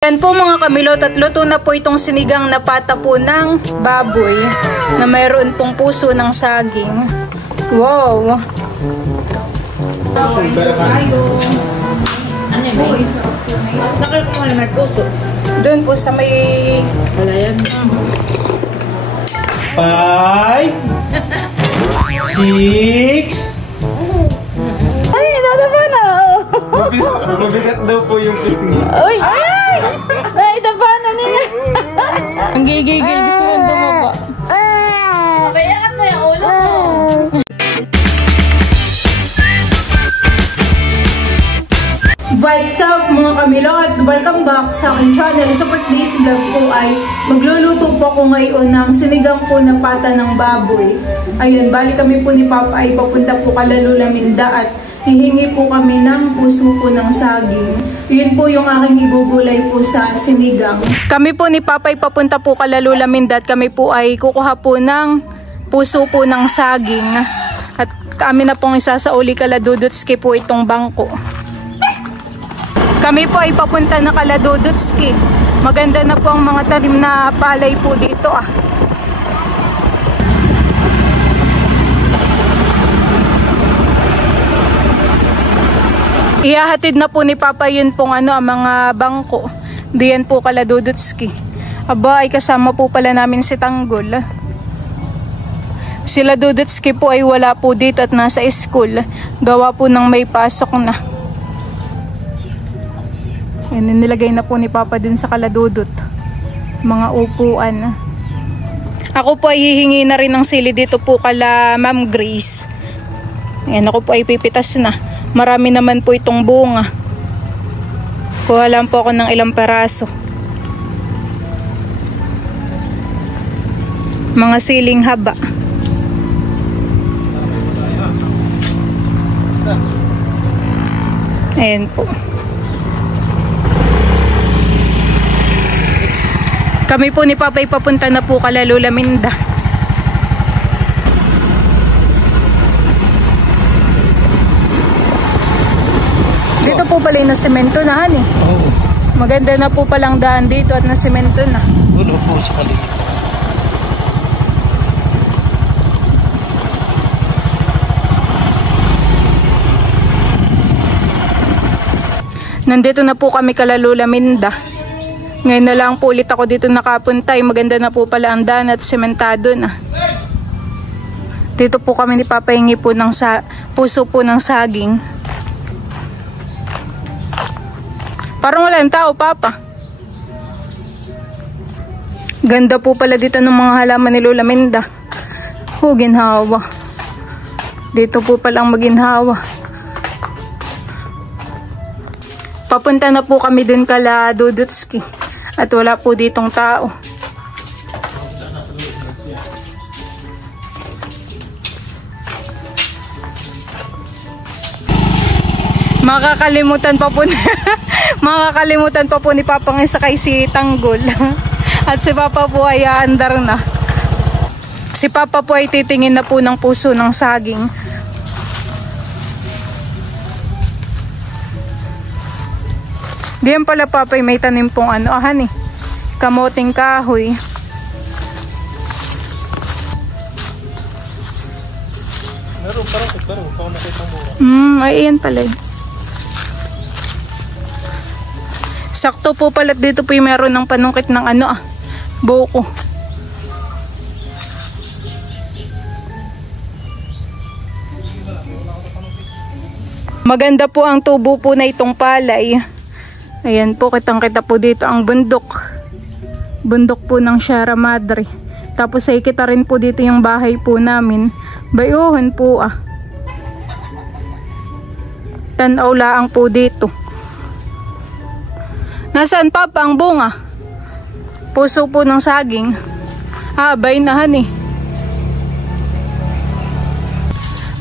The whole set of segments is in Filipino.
Yan po mga kamilot at luto na po itong sinigang na pata po ng baboy na mayroon pong puso ng saging. Wow! Nakikuha na puso. Doon po sa may... Wala yan. 5 6 Ay, natapa na! Mabigat daw po yung picnic. Uy! Ay! Natapa na niya! Ang gigigil. Gusto mo bumaba. Pabayaan mo yung ulo mo. What's up mga kamilot? Welcome back sa aking channel. Sa today's vlog po ay magluluto po ako ngayon ng sinigang po na pata ng baboy. Ayun, bali kami po ni Papa ay papunta po Kalalula Minda at hihingi po kami ng puso po ng saging. Yun po yung aking ibubulay po sa sinigang. Kami po ni Papa ay papunta po Kalalula Minda at kami po ay kukuha po ng puso po ng saging. At kami na pong isasauli Kaladudutski po itong bangko. Kami po ay papunta na Kaladudutski. Maganda na po ang mga talim na palay po dito ah. Ihahatid na po ni Papa yun pong ang mga bangko. Diyan po Kaladudutski. Aba ay kasama po pala namin si Tanggol. Sila Dudutski po ay wala po dito at nasa school. Gawa po ng may pasok na. Yan, nilagay na po ni Papa dun sa Kaladudut. Mga upuan. Ako po ay hihingi na rin ng sili dito po kala Ma'am Grace. Yan, ako po ay pipitas na. Marami naman po itong bunga. Kuha lang po ako ng ilang peraso. Mga siling haba. Ayan po. Kami po ni Papa ay papunta na po Kalalula Minda. Dito po pala yung nasemento na han eh. Oo. Maganda na po palang daan dito at nasemento na. Dulo po sa kaliit. Nandito na po kami Kalalula Minda. Ngayon na lang po ulit ako dito nakapunta. Maganda na po pala ang daan at sementado na. Dito po kami ni Papa hingi po ng puso po ng saging. Parang walang tao, Papa. Ganda po pala dito ng mga halaman ni Lola Minda. Ginhawa. Dito po palang maginhawa. Papunta na po kami dun kala Dudutski. At wala po ditong tao. Makakalimutan pa po makakalimutan pa po ni Papa ng sakay si Tanggol. At si Papa po ay aandar na. Si Papa po ay titingin na po ng puso ng saging. Diyan pala Papa may tanim pong ahan eh. Kamoting kahoy. Meron parang pa nakita mo. Ay yan pala eh. Sakto po pala dito po yung meron ng panungkit ng buko. Maganda po ang tubo po na itong palay. Ayan po, kitang-kita po dito ang bundok. Bundok po ng Sierra Madre. Tapos ay kita rin po dito yung bahay po namin. Bayuhan po ah. Tanaw laang po dito. Nasaan Papa ang bunga? Puso po ng saging. Baynahan eh.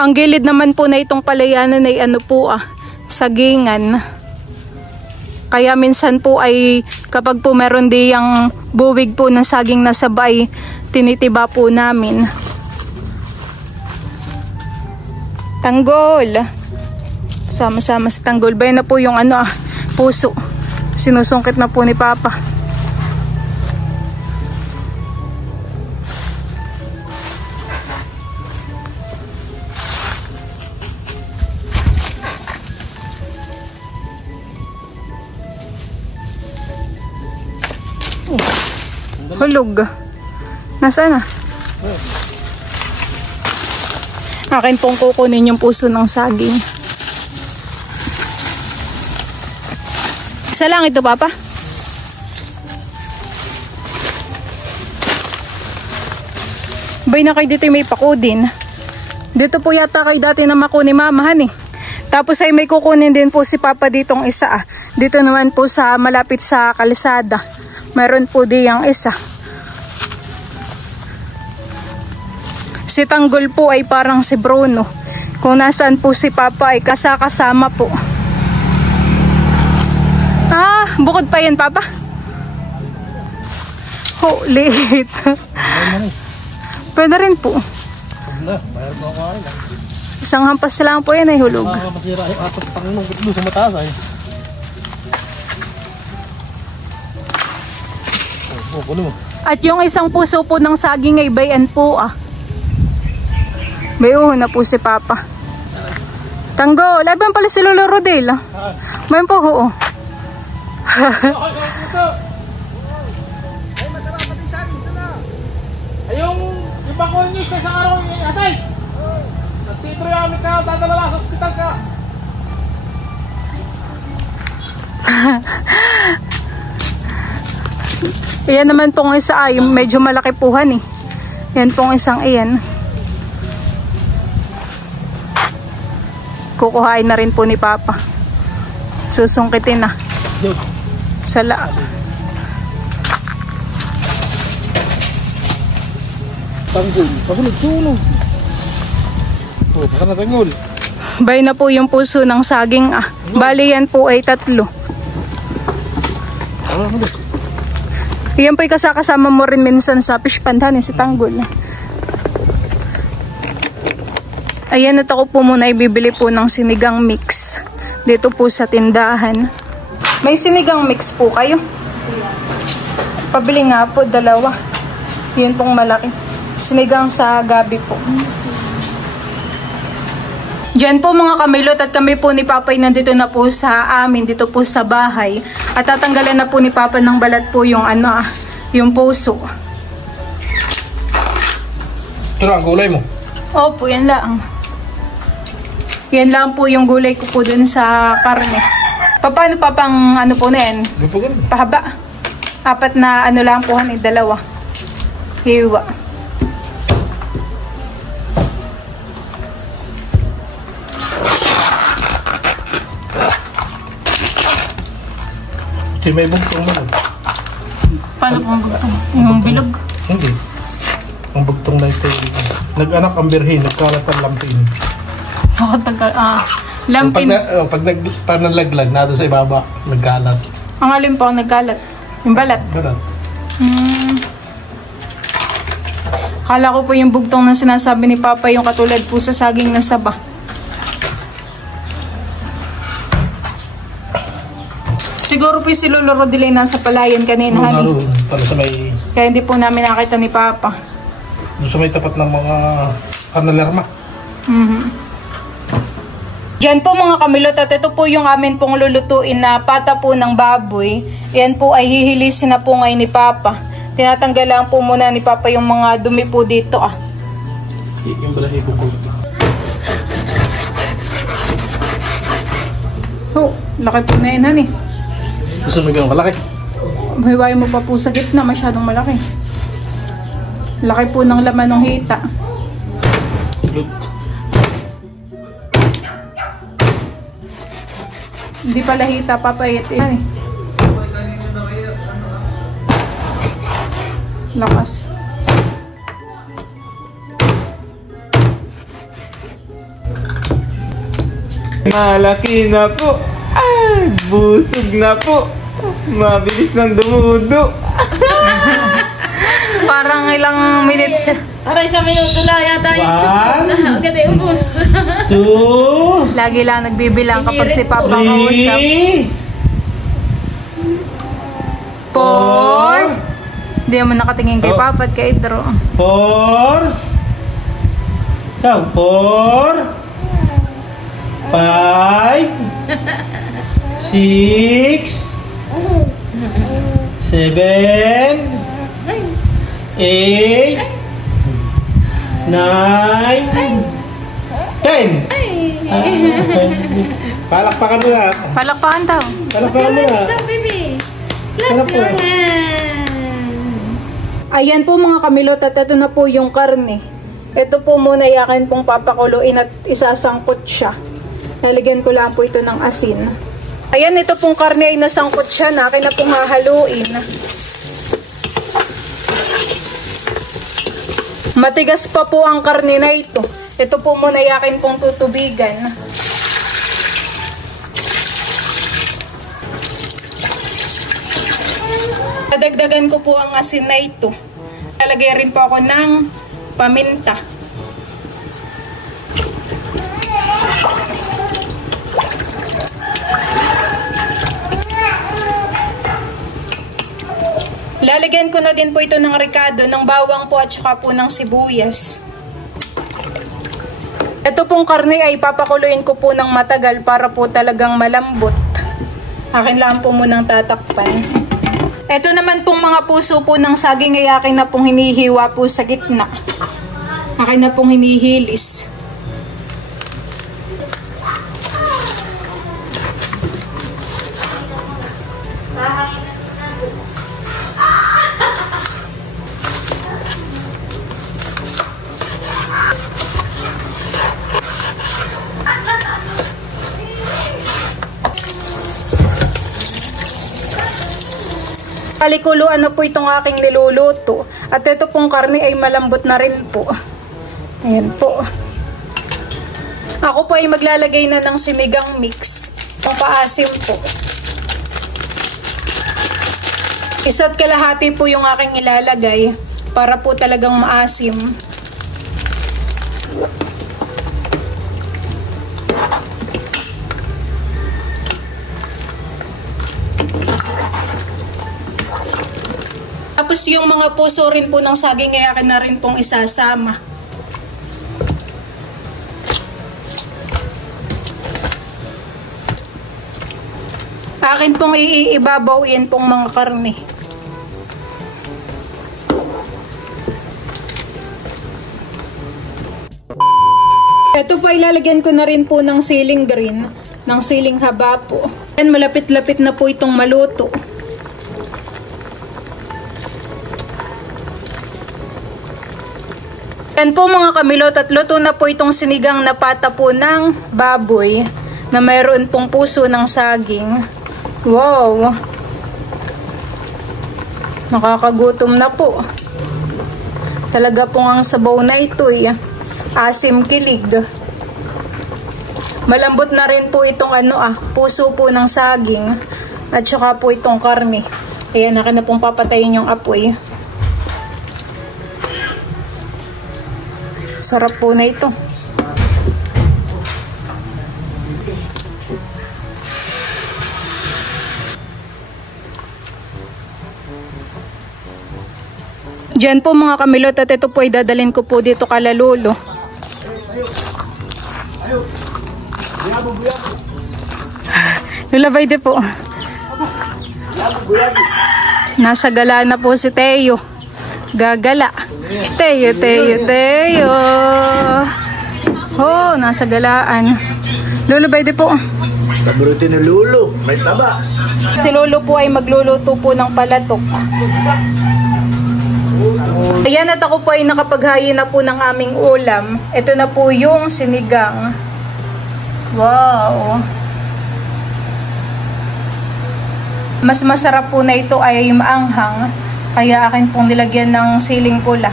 Ang gilid naman po na itong palayanan ay sagingan. Kaya minsan po ay kapag po meron diyang buwig po ng saging na sabay, tinitiba po namin. Tanggol. Sama-sama sa Tanggol. Bayan na po yung puso. Sinusungkit na po ni Papa. Hulog. Nasaan na? Akin pong kukunin yung puso ng saging. Isa lang ito, Papa. Bay na kayo dito may pakudin. Dito po yata kayo dati na makunin mamahan eh. Tapos ay may kukunin din po si Papa ditong isa ah. Dito naman po sa malapit sa kalsada. Meron po diyang isa. Si Tanggol po ay parang si Bruno. Kung nasaan po si Papa ay kasama po. Ah, bukod pa yan, Papa? Oh, late. Pwede rin po. Isang hampas lang po yan ay hulog. Masira yung apat pang gutlo sa mataas ay. At yung isang puso po ng saging ay bayan po ah. Bayo na po si Papa. Tanggol, ay ba pala si Lolo Rodel? May po ho. Ay, yung bakol niyo sa isang araw yung atay. Nagsitro yung aming ka, dadala sa hospital ka. Iyan naman pong isa ay medyo malaki puhan eh. Yan pong isang iyan. Kukuhain na rin po ni Papa. Susungkitin na. Sala. Tanggol. Pasunod suno. Oh, baka na tanggol. Bay na po yung puso ng saging ah. Bali yan po ay 3. Iyan po ay kasama mo rin minsan sa fish pandan si Tanggol. Ayan at ako po muna ibibili po ng sinigang mix. Dito po sa tindahan. May sinigang mix po kayo? Pabili nga po, 2. Yun pong malaki. Sinigang sa gabi po. Diyan po mga kamilot at kami po ni Papa nandito na po sa amin, dito po sa bahay. At tatanggalan na po ni Papa ng balat po yung yung puso. Ito lang, gulay mo? Opo, yan lang. Yan lang po yung gulay ko po dun sa karne. Paano pa pang po na yan? Pahaba. 4 na lang po, 2. Hiwa. Ito may bugtong mo. Paano pang bugtong? Yung bilog? Hindi. Ang bugtong na ito. Nag-anak ang birhin, nagkalat ang lampin. Lampin. Pag nalaglag na doon sa ibaba, nagkalat. Ang alin po ang nagkalat? Yung balat? Balat. Kala ko po yung bugtong na sinasabi ni Papa yung katulad po sa saging na saba. Siguro po si Lolo Rodel nasa palayan kanina. Para sa may... Kaya hindi po namin nakita ni Papa. Doon sa may tapat ng mga kanalerma. Yan po mga kamilot at ito po yung amin pong lulutuin na pata po ng baboy. Yan po ay hihilisin na po ngayon ni Papa. Tinatanggal lang po muna ni Papa yung mga dumi po dito ah. Yung balahibo ko. Oh, laki po na yun honey. Gusto mo yung malaki? Hiwain mo pa po sa gitna, masyadong malaki. Laki po ng laman ng hita. Hindi pala hita, papayat yan eh. Lakas. Malaki na po. Ay, busog na po. Mabilis ng dumudo. Parang ilang minutes. Aray, sa minuto lang yata yung agad yung bus. 2, Lagi lang nagbibilang kapag si Papa 3, kausap. Hindi mo nakatingin kay Papa at kay Idro. 4. Ikaw, 4. 5. 6. 7. 8. 9. 10. Palakpakan mo na. Palakpakan daw. Palakpakan mo na. Stop, baby. Clap your Ayan po mga kamilot at ito na po yung karne. Ito po muna yakin pong papakuluin at isasangkot siya. Lalagyan ko lang po ito ng asin. Ayan, ito pong karne ay nasangkot siya na. Akin na pong hahaluin. Matigas pa po ang karne na ito. Ito po muna yakin pong tutubigan. Dadagdagan ko po ang asin na ito. Lalagay rin po ako ng paminta. Lalagyan ko na din po ito ng ricado, ng bawang po at saka po ng sibuyas. Ito pong karne ay papakuluin ko po ng matagal para po talagang malambot. Akin lang po munang tatakpan. Ito naman pong mga puso po ng saging ay akin na pong hinihiwa po sa gitna. Akin na pong hinihilis. Palikuluan na po itong aking niluluto. At ito pong karne ay malambot na rin po. Ayan po. Ako po ay maglalagay na ng sinigang mix. Papaasim po. Isa't kalahati po yung aking ilalagay para po talagang maasim. Tapos yung mga puso rin po ng saging ay akin na rin pong isasama. Akin pong iibabaw yan pong mga karne. Ito po ilalagyan ko na rin po ng siling green, ng siling haba po. Yan, malapit-lapit na po itong maluto. Yan po mga kamilot at luto na po itong sinigang na pata po ng baboy na mayroon pong puso ng saging. Wow! Nakakagutom na po. Talaga pong ang sabaw na ito asim kilig. Malambot na rin po itong puso po ng saging at saka po itong karne. Ayan, akin na pong papatayin yung apoy. Sarap po na ito. Diyan po mga kamilot at ito po ay dadalhin ko po dito kala lolo. Lulabay din po. Nasa gala na po si Teo. Gagala. Teo. Oh, nasa galaan. Lulubay din po. Paborito ni Lolo, may taba. Si Lolo po ay magluluto po ng palatok. Ayan, at ako po ay nakapaghayi na po ng aming ulam. Ito na po yung sinigang. Wow! Mas masarap po na ito ay maanghang. Kaya akin pong nilagyan ng siling pula.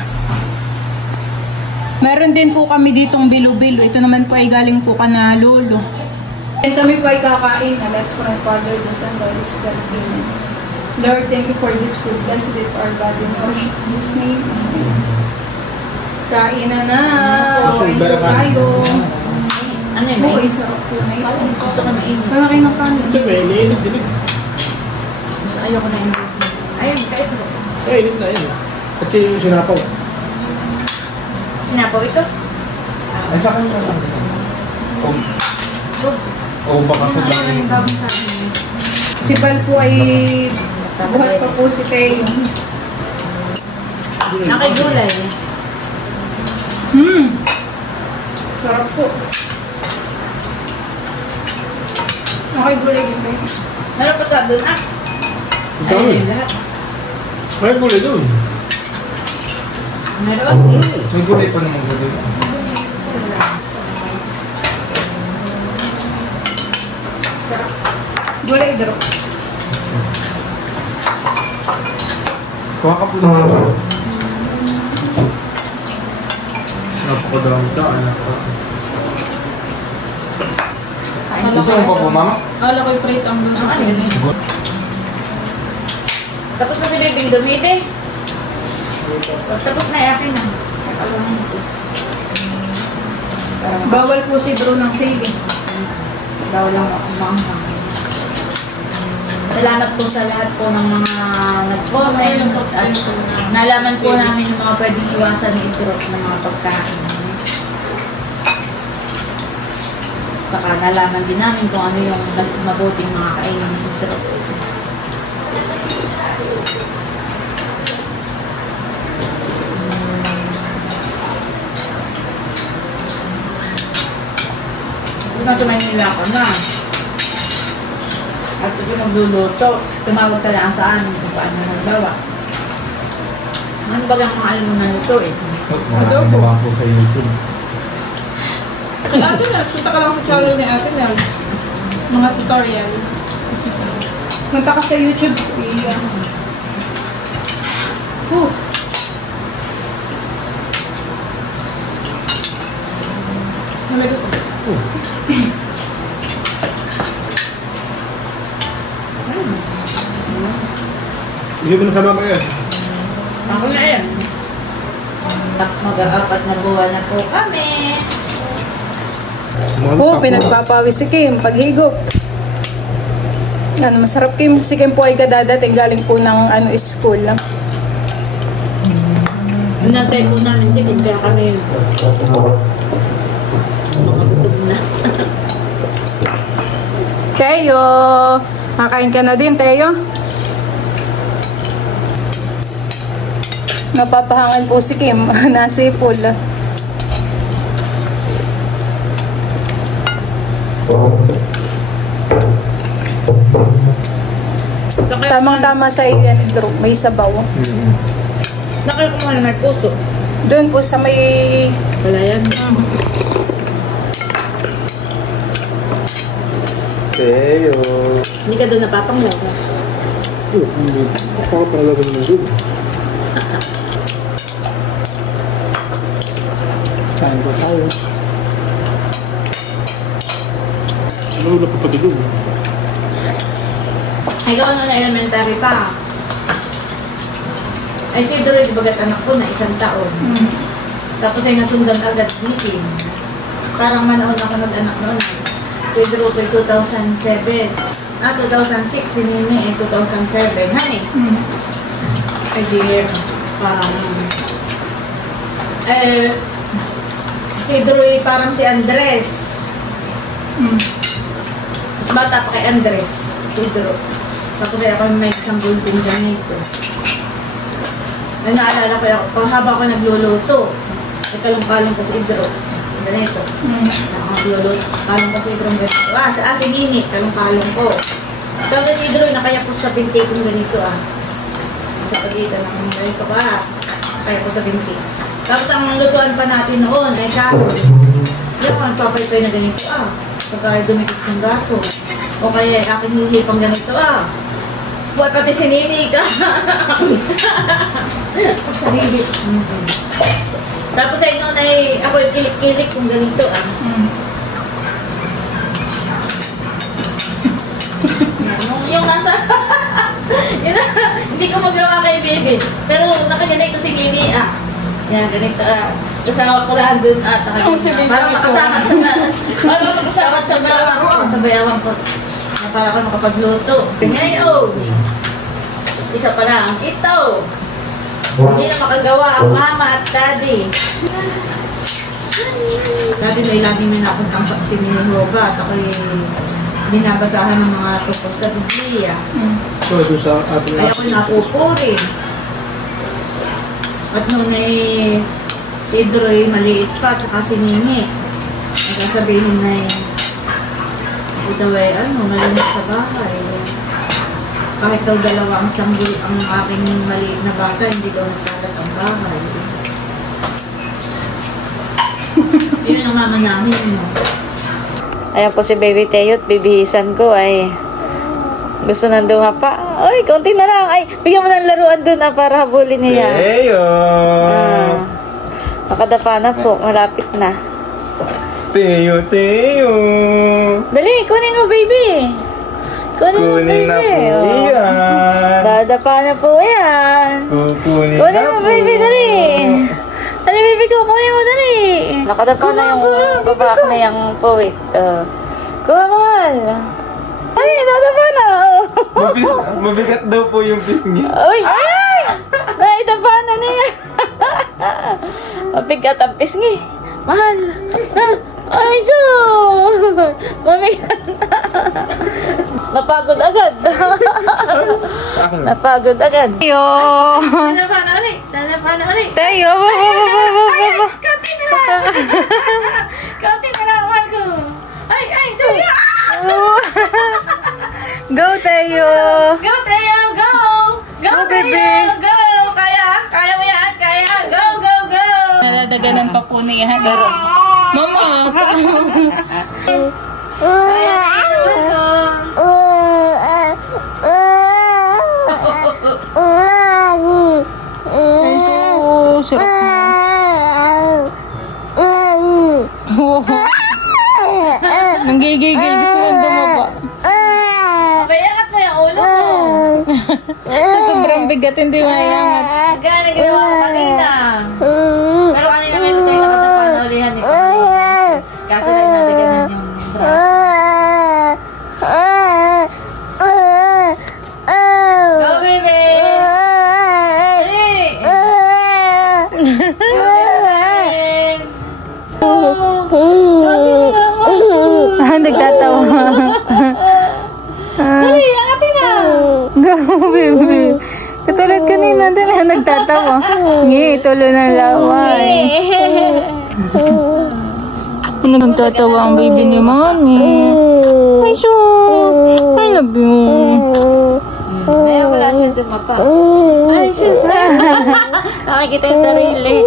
Meron din po kami ditong bilo-bilo. Ito naman po ay galing po kana lolo. And kami po ay kakain. Let's pray, Father, the Son, and the Spirit. Amen. Lord, thank you for this food. Bless it for our body and worship in His name. Amen. Kain na na. Kain na tayo. Ano yun? Oo, sarap po na ito. Gusto ko mainit. Malaki ng kanin. Ito, may iniinit din. Gusto ayoko na init. Ayun, kahit mo. Init na yun. At yung sinapaw. Sinapaw ito? Ay, sa akin na lang. O baka sa Ano yung bagong sa akin? Si Bal po ay buhat pa po si Teo. Nakigulay. Sarap po. Nakigulay din Teo. Meron pa sa doon ah. Ang dami. Ayun, lahat. May gulay doon. Meron. may gulay pa naman gulay. Gulay daro. Kuha ka po naman. Napakadami ka, anak ka. Gusto mo pa po, mama? Ala ko yung prate ang doon. Tapos na si Bibing dumite. Tapos na yakin na. Bawal po si Bro ng saving. Bawal lang ako maanghang. Salamat po sa lahat po ng mga nag-comment at nalaman po namin yung mga pwedeng iwasan ni Idros ng mga pagkain. Saka nalaman din namin kung ano yung mas mabuting mga kainin ni Idros. Kung tumayin nila ako na. At ito magluluto, tumawag ka lang sa amin kung paano magawa. Ano ba ang mga alam mo na luto eh? Maraming naman po sa YouTube. Kay Ate Nels, punta ka lang sa channel ni Ate Nels. Mga tutorial. Punta ka sa YouTube. Ano gusto? Hindi mo nasama ba yan? Ako na yan. Tapos mag-aapat na buwan na po kami. Pinagpapawis si Kim, paghigop. Masarap Kim. Si Kim po ay kadadating galing po ng school. Inantay po namin si Kim, kaya kami makabutog na. Teo! Kakain ka na din, Teo? Napapahangan po si Kim. Nasipol. Tamang-tama sa iyo yan, Idro. May sabaw. Nakikumuha na may puso. Doon po sa may... Wala yan. Teo. Hindi ka doon napapanglaw. Hindi. Pakapangalaban naman doon. Kain ko tayo. Ano na papadulog? Ikaw ano na elementary pa. Ay si Dory, bagat anak ko na 1 taon. Tapos ay nasundan agad meeting. Parang manaon ako nag-anak noon. Si Dory 2007. 2006 si Nini ay 2007. Honey? Ay dear. Parang si Dory parang si Andres. Mas bata pa kay Andres. Si Dory. Tapos ay ako may isang bulping ganito. Ay naalala ko ako, kung haba ako nagluluto, ay kalong-kalong ko sa Idro. Ganito. Nagluluto, kalong ko sa Idro ganito. Si Nini, kalong-kalong ko. Tapos si Idro, nakaya ko sa binti kong ganito Sa pagitan ng ganito pa. Nakaya ko sa binti. Tapos ang lutuan pa natin noon ay kahoy. Yan, papay-pay na ganito Pagka dumikit ng gato. O kaya aking hihipang ganito Buat pati si Nini ka. Sarili. Tapos ay noon ay ako kilik-kilik kung ganito yung nasa hindi ko magawa kay Baby. Pero nakaganito si Nini Yan, ganito kasama ko lang dun para makasamat sa bayawan ko. Para ako makapagluto. Ngayon, isa pa lang, ito. Hindi na makagawa ang mama at daddy. Dati may laging may napuntang sa kusina ni Jehovah at ako'y binabasahan ng mga tupos sa Biblia. So, sa ating Kaya ako'y napupuri. At noon ay si Idroy maliit pa, tsaka si Nini. Nagsasabihin na ako daw ay malinis sa bahay. Kahit daw dalawa ang sanggol ang aking maliit na bata, hindi daw nagkalat ang bahay. Yun ang mama namin, no? Ayan po si Baby Teo at bibihisan ko ay gusto nang dumapa. Ay, konti na lang. Ay, bigyan mo ng laruan doon para habulin niya. Teo! Makadapa na po. Malapit na. Teo! Dali, kunin mo, baby. Kunin na baby. po yan. Dadapa na po yan. Kukunin Kunin na mo, po. baby, dali. Dali, baby ko. Kunin mo, dali. Nakadapa na yung babak na yung puwit. Kuha, mahal. Ay, dadapa na. Mabigat daw po yung pisngi. Uy! Ay! Naidapa na niya. Mabigat ang pisngi. Mahal. Ay, so! Mabigat na. Napagod agad. Napagod agad. Tayo! Dadapa na ulit! Dadapa na ulit! Tayo! Kaunti na lang! Kaunti na lang, mahal ko! Ay! Dali! Go, Tayo! Go, Teo! Go! Go, baby. Teo! Go! Kaya mo yan! Kaya! Go! Nadadaganan pa po niya. Mama! Oh, sarap na. Nanggigigil. Gusto nang dumaba. Mabayangat mo yung ulo mo! Sa sobrang bigat, hindi mayangat. Gano'n ginawa ko kanina. Pero kanina meron tayo nakatapanulihan ni Francis. Kaso lang natin ganun yung braso. Go, baby! Nagtatawa. Dali, angatin na! Go, baby. Katulad kanina, dali, nagtatawa. Ngi, tulo ng laway. Nagtatawa ang baby ni Mommy. Ay, so, I love you. Kaya wala siya dumapa. Ay, sus! Nakikita yung sarili.